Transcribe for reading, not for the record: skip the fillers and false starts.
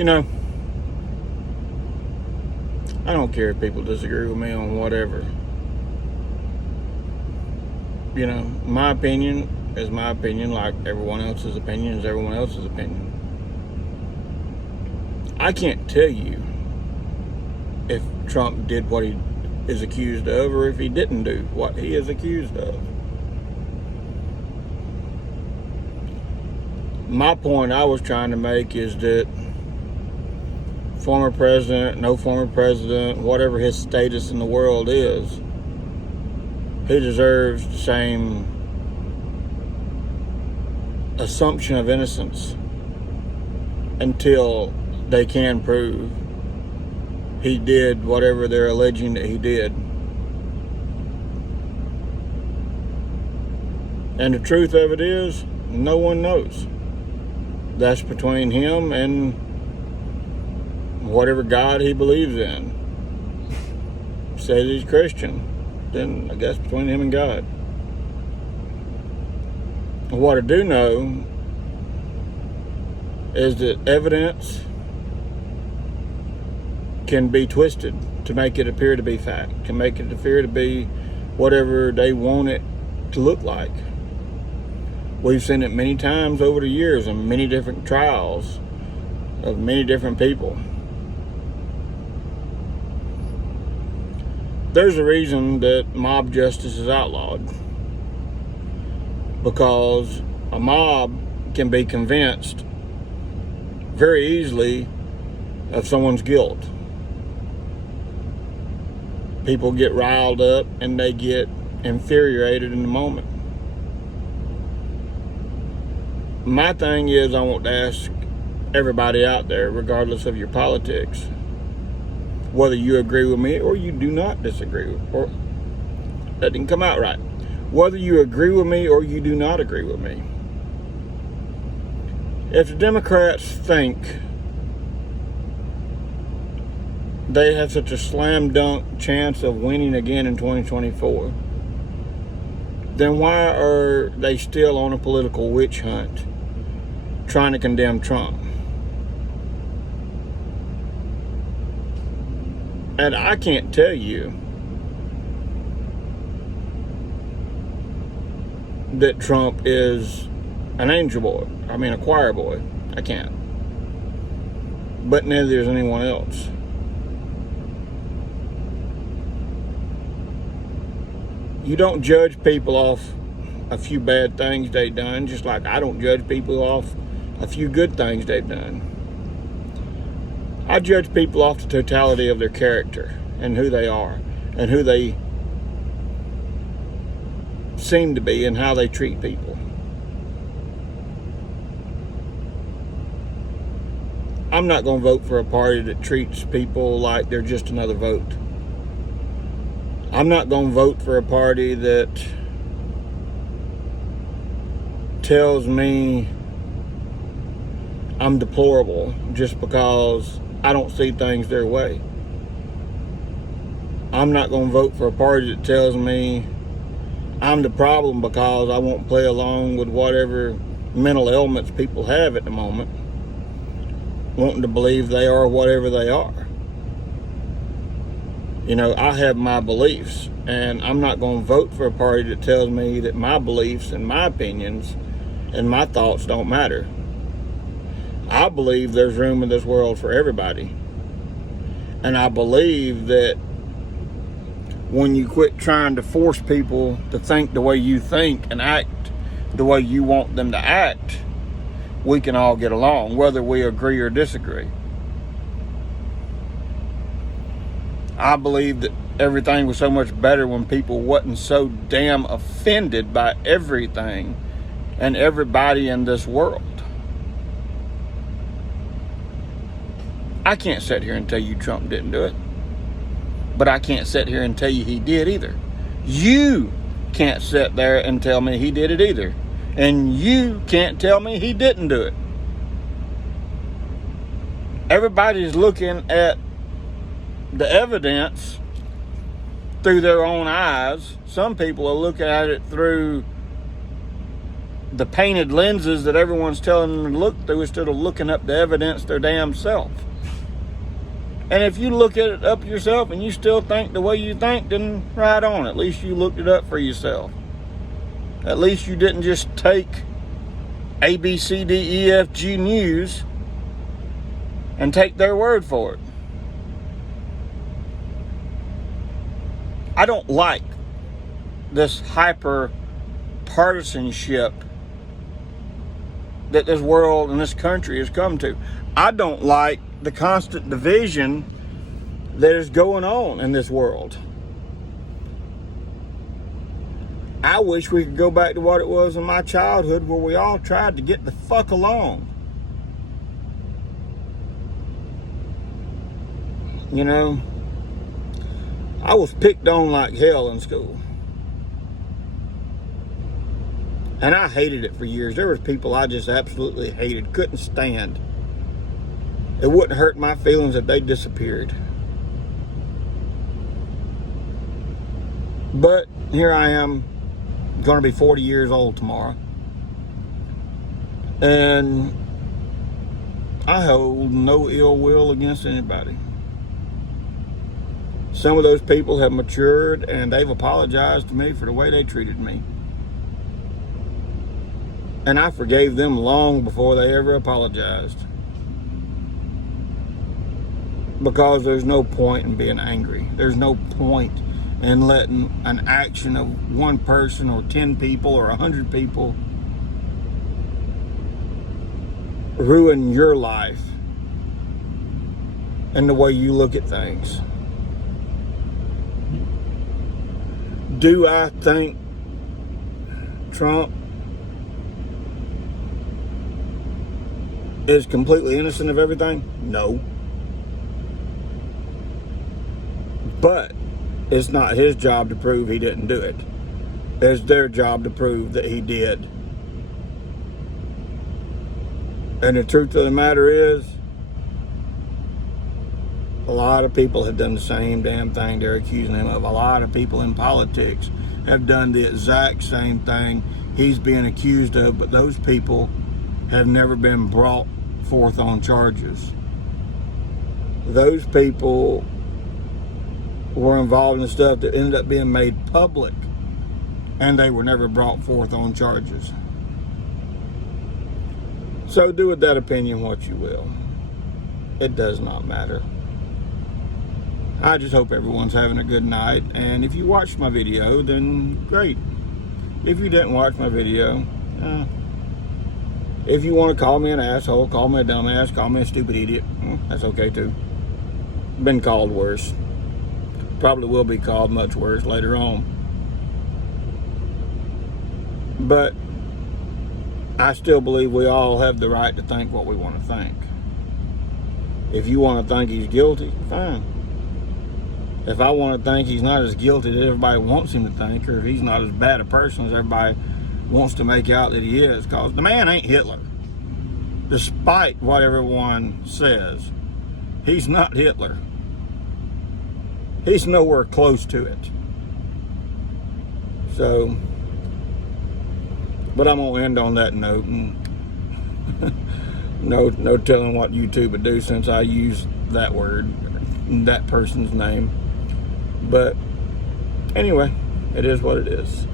You know, I don't care if people disagree with me on whatever. You know, my opinion is my opinion, like everyone else's opinion is everyone else's opinion. I can't tell you if Trump did what he is accused of or if he didn't do what he is accused of. My point I was trying to make is that former president, no former president, whatever his status in the world is, he deserves the same assumption of innocence until they can prove he did whatever they're alleging that he did. And the truth of it is, no one knows. That's between him and whatever God he believes in. Says he's Christian, then I guess between him and God. What I do know is that evidence can be twisted to make it appear to be fact, to make it appear to be whatever they want it to look like. We've seen it many times over the years in many different trials of many different people. There's a reason that mob justice is outlawed, because a mob can be convinced very easily of someone's guilt. People get riled up and they get infuriated in the moment. My thing is, I want to ask everybody out there, regardless of your politics, whether you agree with me or you do not disagree with, or that didn't come out right. Whether you agree with me or you do not agree with me. If the Democrats think they have such a slam dunk chance of winning again in 2024, then why are they still on a political witch hunt trying to condemn Trump? And I can't tell you that Trump is an angel boy. I mean, a choir boy. I can't. But neither is anyone else. You don't judge people off a few bad things they've done, just like I don't judge people off a few good things they've done. I judge people off the totality of their character and who they are and who they seem to be and how they treat people. I'm not going to vote for a party that treats people like they're just another vote. I'm not going to vote for a party that tells me I'm deplorable just because I don't see things their way. I'm not going to vote for a party that tells me I'm the problem because I won't play along with whatever mental ailments people have at the moment, wanting to believe they are whatever they are. You know, I have my beliefs, and I'm not going to vote for a party that tells me that my beliefs and my opinions and my thoughts don't matter. I believe there's room in this world for everybody. And I believe that when you quit trying to force people to think the way you think and act the way you want them to act, we can all get along, whether we agree or disagree. I believe that everything was so much better when people wasn't so damn offended by everything and everybody in this world. I can't sit here and tell you Trump didn't do it, but I can't sit here and tell you he did either. You can't sit there and tell me he did it either, and you can't tell me he didn't do it. Everybody's looking at the evidence through their own eyes. Some people are looking at it through the painted lenses that everyone's telling them to look through instead of looking up the evidence their damn self. And if you look at it up yourself and you still think the way you think, then right on. At least you looked it up for yourself. At least you didn't just take ABCDEFG News and take their word for it. I don't like this hyper partisanship that this world and this country has come to. I don't like the constant division that is going on in this world. I wish we could go back to what it was in my childhood, where we all tried to get the fuck along. You know, I was picked on like hell in school. And I hated it for years. There was people I just absolutely hated, couldn't stand. It wouldn't hurt my feelings if they disappeared. But here I am, going to be 40 years old tomorrow. And I hold no ill will against anybody. Some of those people have matured and they've apologized to me for the way they treated me. And I forgave them long before they ever apologized. Because there's no point in being angry. There's no point in letting an action of one person or 10 people or 100 people ruin your life and the way you look at things. Do I think Trump is completely innocent of everything? No. But it's not his job to prove he didn't do it. It's their job to prove that he did. And the truth of the matter is, a lot of people have done the same damn thing they're accusing him of. A lot of people in politics have done the exact same thing he's being accused of, but those people have never been brought forth on charges. Those people were involved in stuff that ended up being made public, and they were never brought forth on charges. So do with that opinion what you will. It does not matter. I just hope everyone's having a good night, and if you watched my video, then great. If you didn't watch my video, if you want to call me an asshole, call me a dumbass, call me a stupid idiot, that's okay too. Been called worse. Probably will be called much worse later on. But I still believe we all have the right to think what we want to think. If you want to think he's guilty, fine. If I want to think he's not as guilty as everybody wants him to think, or if he's not as bad a person as everybody wants to make out that he is, because the man ain't Hitler. Despite what everyone says, he's not Hitler. He's nowhere close to it. So, but I'm going to end on that note. And no telling what YouTube would do since I use that word, that person's name. But anyway, it is what it is.